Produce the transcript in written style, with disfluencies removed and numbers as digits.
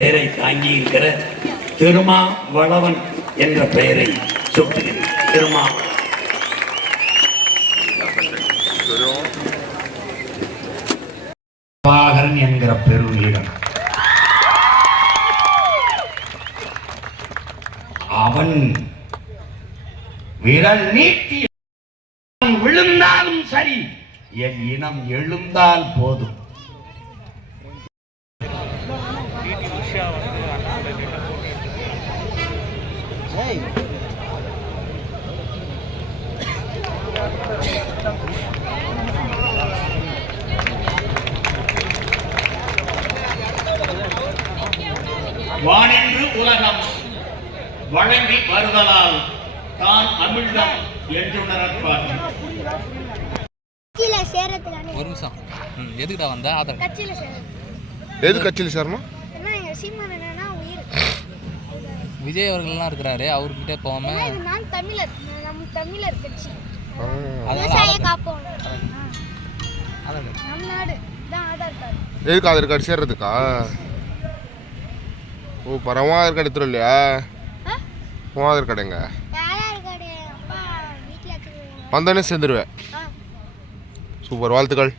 பெயரை தாங்கி இருக்கிற திருமா வளவன் என்ற பெயரை சுட்டுகிறேன். திருமா பாகரன் என்கிற பெருவீரன். அவன் விரல் நீட்டி விழுந்தாலும் சரி, என் இனம் எழுந்தால் போதும். வானென்று உலகம் வழங்கி வருதலால் தான் அமிழ்தம் என்றுணர்ப்பார். ஒரு நிமிஷம், எதுக்குடா வந்த? ஆதார் எது கட்சியில் சேரணும்? விஜய் அவர்கள்லாம் இருக்கிறாரு, அவர்கிட்ட போகாம எதுக்கு ஆதார் கார்டு சேர்றதுக்கா? ஓ, பரவா ஆதார் கார்டு எடுத்துரும் இல்லையா? உன் ஆதார் கார்டு எங்க? வந்தோடனே சேர்ந்துருவேன். சூப்பர், வாழ்த்துக்கள்.